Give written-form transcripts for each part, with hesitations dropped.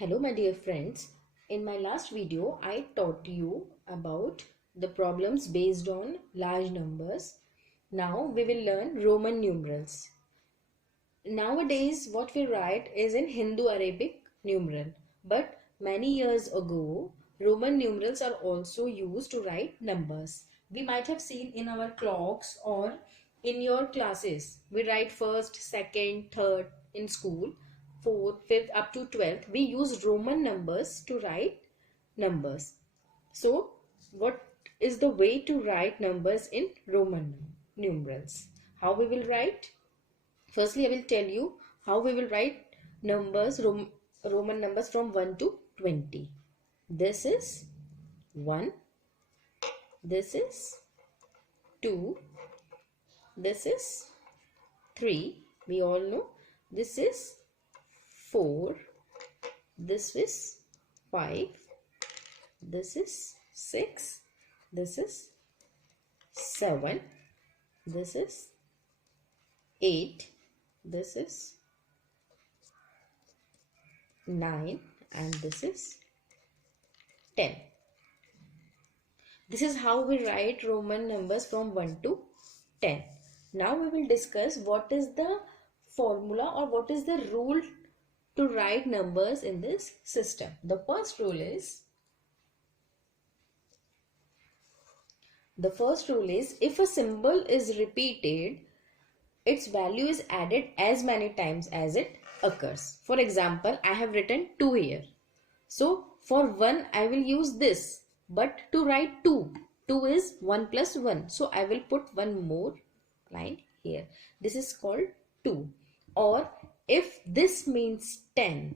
Hello my dear friends, in my last video I taught you about the problems based on large numbers. Now we will learn Roman numerals. Nowadays what we write is in Hindu-Arabic numeral, but many years ago Roman numerals are also used to write numbers. We might have seen in our clocks or in your classes. We write first, second, third in school, fourth, fifth up to 12th. We use Roman numbers to write numbers. So what is the way to write numbers in Roman numerals? How we will write? Firstly, I will tell you how we will write numbers, Roman numbers from 1 to 20. This is 1, this is 2, this is 3, we all know. This is 4, this is 5, this is 6, this is 7, this is 8, this is 9, and this is 10. This is how we write Roman numbers from 1 to 10. Now we will discuss what is the formula or what is the rule to write numbers in this system. The first rule is if a symbol is repeated, its value is added as many times as it occurs. For example, I have written 2 here. So for 1 I will use this, but to write 2 is 1 plus 1. So I will put one more line here. This is called 2. Or if this means 10,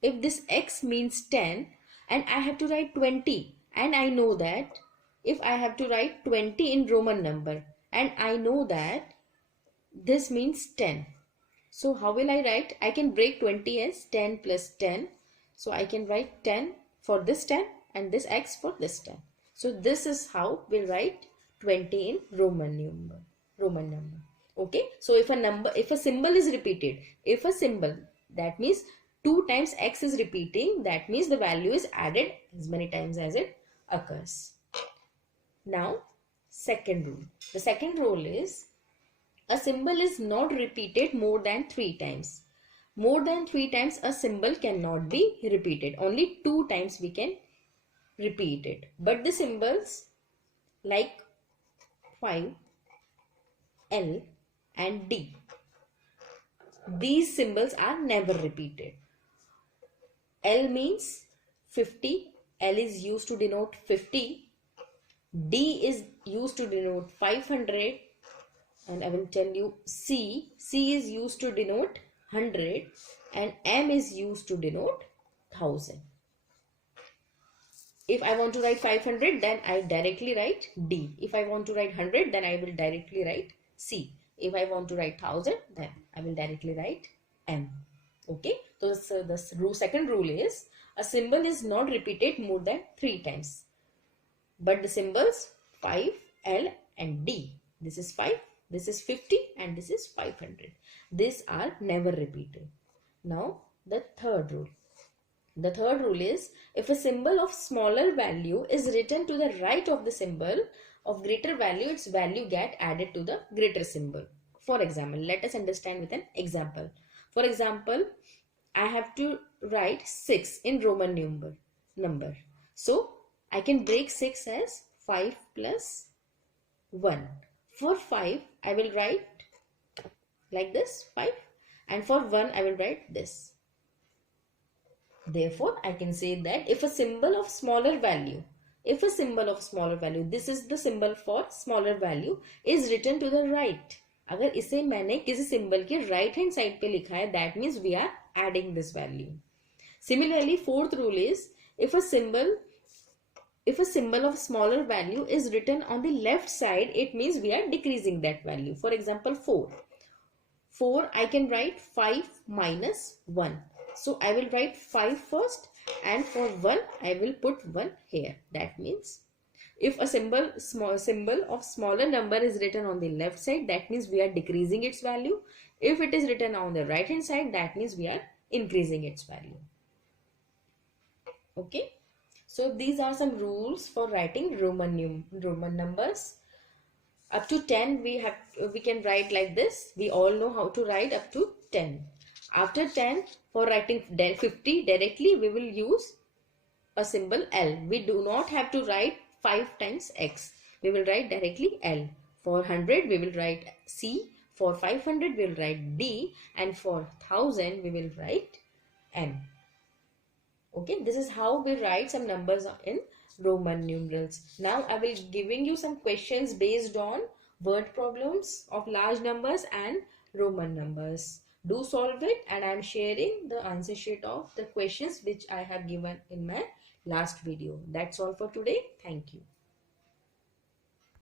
if this x means 10 and I have to write 20, and I know that if I have to write 20 in Roman number and I know that this means 10. So how will I write? I can break 20 as 10 plus 10. So I can write 10 for this 10 and this x for this 10. So this is how we write 20 in Roman number. Okay. So if a symbol is repeated, if a symbol, that means 2 times x is repeating, that means the value is added as many times as it occurs. Now, second rule. The second rule is a symbol is not repeated more than 3 times. More than 3 times a symbol cannot be repeated. Only 2 times we can repeat it. But the symbols like 5, L and D, these symbols are never repeated. L means 50. L is used to denote 50. D is used to denote 500. And I will tell you C is used to denote 100 and M is used to denote 1000. If I want to write 500, then I directly write D. If I want to write 100, then I will directly write C. If I want to write 1000, then I will directly write M. Okay. So the second rule is a symbol is not repeated more than 3 times. But the symbols 5, L and D, this is 5, this is 50 and this is 500. These are never repeated. Now the third rule. The third rule is if a symbol of smaller value is written to the right of the symbol of greater value, its value get added to the greater symbol. For example, let us understand with an example. For example, I have to write 6 in Roman number. So I can break 6 as 5 plus 1. For 5, I will write like this, 5. And for 1, I will write this. Therefore, I can say that if a symbol of smaller value, this is the symbol for smaller value, is written to the right. अगर इसे मैंने किसी symbol के right hand side पे लिखा है, that means we are adding this value. Similarly, fourth rule is if a symbol of smaller value is written on the left side, it means we are decreasing that value. For example, 4. 4, I can write 5 minus 1. So I will write 5 first and for 1, I will put 1 here. That means if a symbol of smaller number is written on the left side, that means we are decreasing its value. If it is written on the right hand side, that means we are increasing its value. Okay. So these are some rules for writing Roman numbers. Up to 10 we can write like this. We all know how to write up to 10. After 10, for writing 50 directly, we will use a symbol L. We do not have to write 5 times X. We will write directly L. For 100 we will write C. For 500 we will write D. And for 1000 we will write M. Okay, this is how we write some numbers in Roman numerals. Now I will giving you some questions based on word problems of large numbers and Roman numbers. Do solve it, and I am sharing the answer sheet of the questions which I have given in my last video. That's all for today. Thank you.